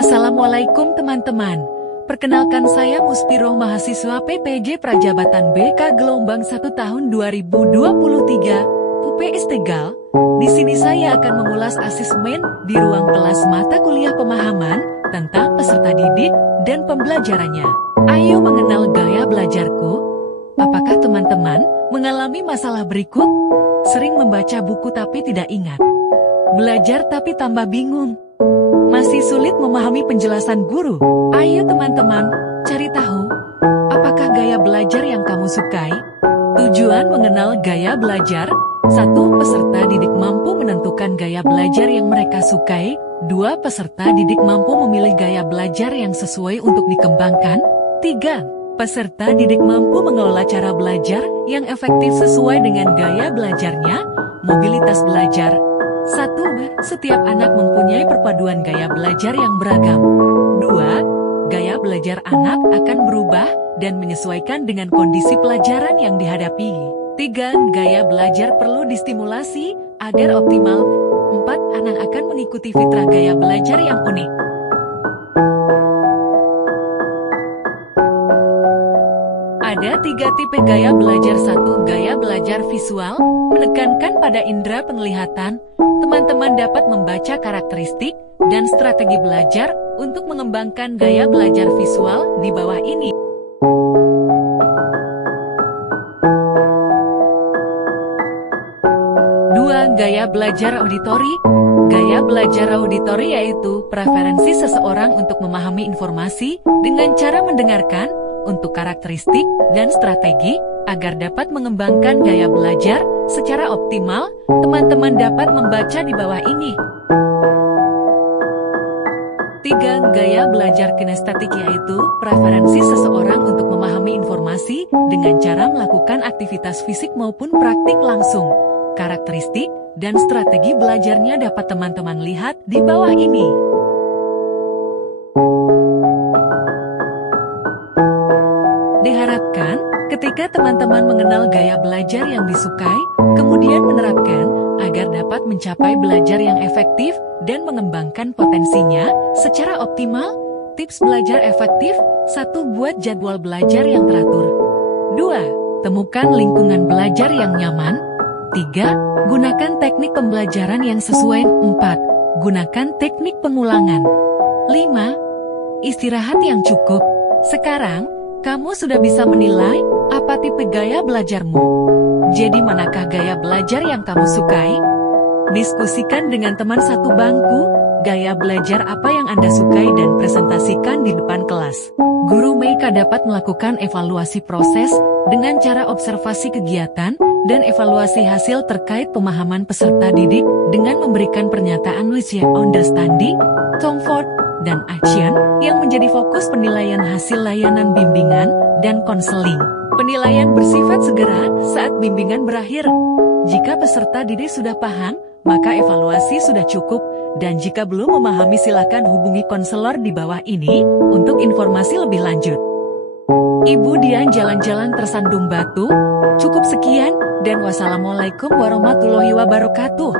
Assalamualaikum teman-teman. Perkenalkan saya Muspiroh mahasiswa PPJ Prajabatan BK gelombang 1 tahun 2023, UPS Tegal. Di sini saya akan mengulas asesmen di ruang kelas mata kuliah pemahaman tentang peserta didik dan pembelajarannya. Ayo mengenal gaya belajarku. Apakah teman-teman mengalami masalah berikut? Sering membaca buku tapi tidak ingat. Belajar tapi tambah bingung. Masih sulit memahami penjelasan guru. Ayo teman-teman, cari tahu, apakah gaya belajar yang kamu sukai? Tujuan mengenal gaya belajar. 1. Peserta didik mampu menentukan gaya belajar yang mereka sukai. 2. Peserta didik mampu memilih gaya belajar yang sesuai untuk dikembangkan. 3. Peserta didik mampu mengelola cara belajar yang efektif sesuai dengan gaya belajarnya. Mobilitas belajar. 1. Setiap anak mempunyai perpaduan gaya belajar yang beragam. 2. Gaya belajar anak akan berubah dan menyesuaikan dengan kondisi pelajaran yang dihadapi. 3. Gaya belajar perlu distimulasi agar optimal. 4. Anak akan mengikuti fitrah gaya belajar yang unik. Ada 3 tipe gaya belajar. 1. Gaya belajar visual, menekankan pada indera penglihatan. Teman-teman dapat membaca karakteristik dan strategi belajar untuk mengembangkan gaya belajar visual di bawah ini. Gaya belajar auditori. Gaya belajar auditori yaitu preferensi seseorang untuk memahami informasi dengan cara mendengarkan untuk karakteristik dan strategi agar dapat mengembangkan gaya belajar secara optimal. Teman-teman dapat membaca di bawah ini. 3. Gaya belajar kinestetik yaitu preferensi seseorang untuk memahami informasi dengan cara melakukan aktivitas fisik maupun praktik langsung. Karakteristik dan strategi belajarnya dapat teman-teman lihat di bawah ini. Diharapkan ketika teman-teman mengenal gaya belajar yang disukai, kemudian menerapkan agar dapat mencapai belajar yang efektif dan mengembangkan potensinya secara optimal. Tips belajar efektif. 1. Buat jadwal belajar yang teratur. 2. Temukan lingkungan belajar yang nyaman. 3. Gunakan teknik pembelajaran yang sesuai. 4. Gunakan teknik pengulangan. 5. Istirahat yang cukup. Sekarang, kamu sudah bisa menilai apa tipe gaya belajarmu. Jadi manakah gaya belajar yang kamu sukai? Diskusikan dengan teman satu bangku, gaya belajar apa yang Anda sukai dan presentasikan di depan kelas. Guru Meika dapat melakukan evaluasi proses dengan cara observasi kegiatan dan evaluasi hasil terkait pemahaman peserta didik dengan memberikan pernyataan which you understanding, comfort, dan action yang menjadi fokus penilaian hasil layanan bimbingan dan konseling. Penilaian bersifat segera saat bimbingan berakhir. Jika peserta didik sudah paham, maka evaluasi sudah cukup, dan jika belum memahami silakan hubungi konselor di bawah ini untuk informasi lebih lanjut. Ibu Dian jalan-jalan tersandung batu. Cukup sekian, dan wassalamualaikum warahmatullahi wabarakatuh.